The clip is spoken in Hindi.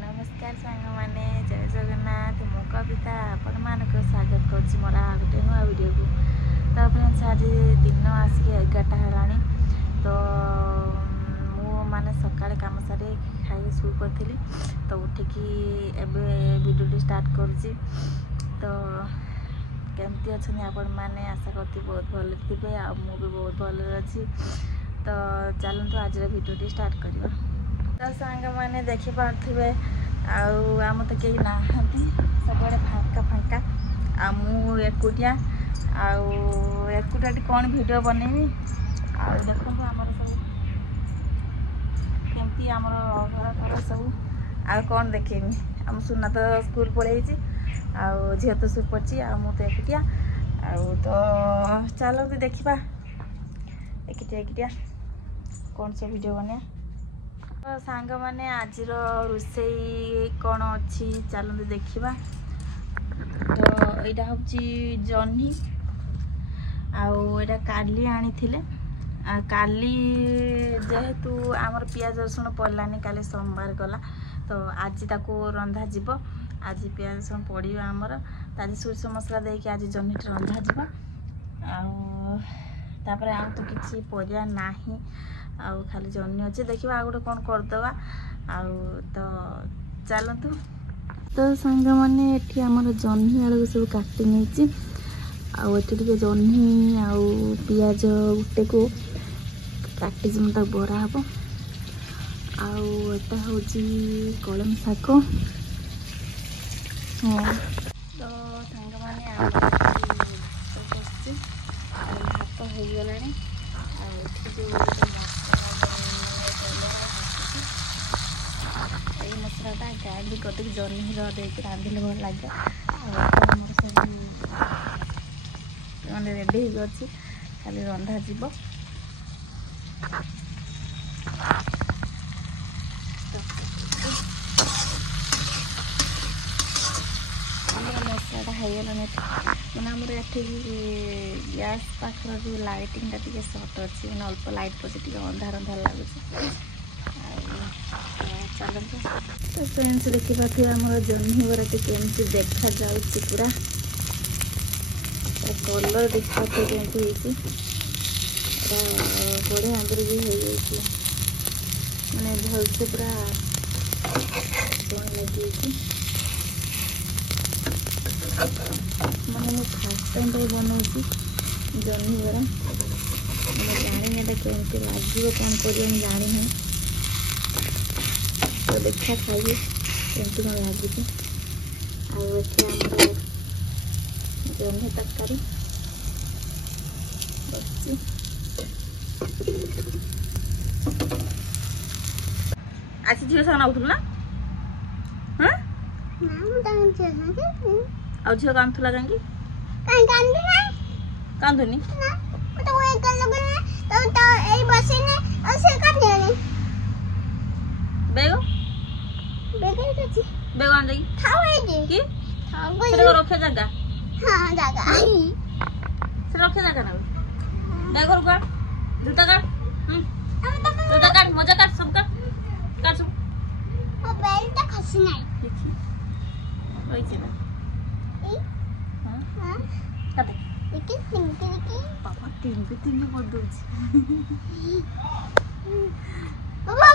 नमस्कार सांग मैंने जय जगन्नाथ मु कविता आपण मानक स्वागत कर मोर आ गोटे नुआ वीडियो को। तो फ्रेंड्स आज दिन आसिक 11टा है तो मु माने सकाळे काम सारे खाई शुरू करी तो उठिकी एवं वीडियो स्टार्ट कर। तो केमती अच्छे आपण मैंने आशा करती बहुत भल थे आ मु भी बहुत भल अच्छी। तो चलते आज वीडियो स्टार्ट करवा। तो सांग मैंने देखी पारे आम तो कहीं ना सब फांका फांका आकुटिया आकुटिया कौन वीडियो बनैबी आ देखो आमर सब केमती आमर घर घर सब आ कौन देखेमी आम सुना तो स्कूल पलि झील तो सुई पड़ी तो एकुटिया तो चलते देखा एकिटिया एकिटिया कौन सब वीडियो बने। तो सांग मैंने आज रोसई कौन अच्छी चलते देखा। तो यहाँ हूँ जह्नी आटा काली आनी काली जेहेतु आमर पियाज रसुण पड़ानी काली सोमवार गला तो आज ताको रंधा जीव। आज पियाज रसुण पड़ो आमर आज सोरिष मसला देके आज जह्नी रंधा जीव तापर आ तो किसी परिया नाही खाली जह्नी अच्छे देखा आ गोटे कौन करदे तो चलतु। तो सांग मैंने ये आमर जह्नी आलू सब काटी नहीं आटे जह्नी पियाज गोटे को काटी बरा हम आटा हूँ कलम शाग। हाँ तो सांग मैंने भात हो गला मसलाटा ग्राइंड करदे जह्नी रांधिले भल लगे सब मैंने रेडी हो खाली रंधा जीव। मसलाटा होगला मैंने आमर ये गैस पाखर जो लाइटिंग टी सर्ट अच्छी मैंने अल्प लाइट पचे अंधार अंधार लगुच चलते। तो फ्रेंड्स देखिए आमर जह्नी बराटी केमती देखा जाऊँगी पूरा कलर देखा केमती बढ़िया आगे भी हो मैंने भलसे पूरा कौन लगे मैंने फास्ट टाइम बनाऊँ जह्नी बरा मैंने जानी एटा केमती लगे कौन कर जानी ना तो देखा खाइए केमती कौन लगे आमर जह्नी तरकारी आज झील सामना उठल ना हाँ आ झील कांदुला कहीं कांदुनी बेगो बेगो आन कि रखे जगह हाँ जगह से रखे जगह ना बेगो काट जूता काट जूता काट मजा काट सब काट सब बेल्ट तो खसी नहीं ओई चला हां काटे पापा तीन पे बोल दो बाबा